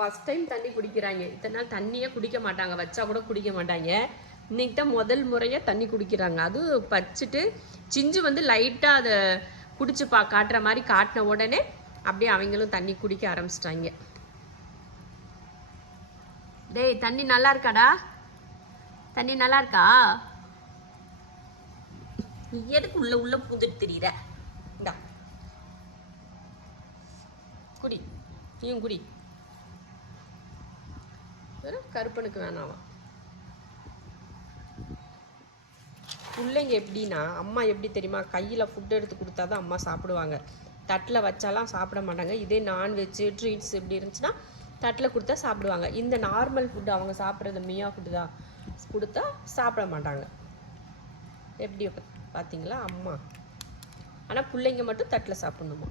First time தண்ணி குடிக்கிறாங்க. இத்தனை நாள் தண்ணியே குடிக்க மாட்டாங்க, வச்சா கூட குடிக்க மாட்டாங்க. இன்னைக்கு தான் முதல் முறையாக தண்ணி குடிக்கிறாங்க. அதுவும் பச்சிட்டு சிஞ்சு வந்து லைட்டாக அதை குடிச்சு காட்டுற மாதிரி காட்டின உடனே அப்படியே அவங்களும் தண்ணி குடிக்க ஆரம்பிச்சிட்டாங்க. டேய் தண்ணி நல்லா இருக்காடா? தண்ணி நல்லா இருக்கா? எதுக்கு உள்ள உள்ள பூந்துட்டு தெரியுற? இந்தா குடி, நீயும் குடி. கருப்பனுக்கு வேணாமா? பிள்ளைங்க எப்படின்னா, அம்மா எப்படி தெரியுமா, கையில் ஃபுட் எடுத்து கொடுத்தா தான் அம்மா சாப்பிடுவாங்க. தட்டில் வச்சாலாம் சாப்பிட மாட்டாங்க. இதே நான்வெஜ்ஜு ட்ரீட்ஸ் இப்படி இருந்துச்சுன்னா தட்டில் கொடுத்தா சாப்பிடுவாங்க. இந்த நார்மல் ஃபுட்டு அவங்க சாப்பிட்றது மியா ஃபுட்டு தான் கொடுத்தா சாப்பிட மாட்டாங்க. எப்படி பார்த்தீங்களா அம்மா? ஆனால் பிள்ளைங்க மட்டும் தட்டில் சாப்பிட்ணுமா?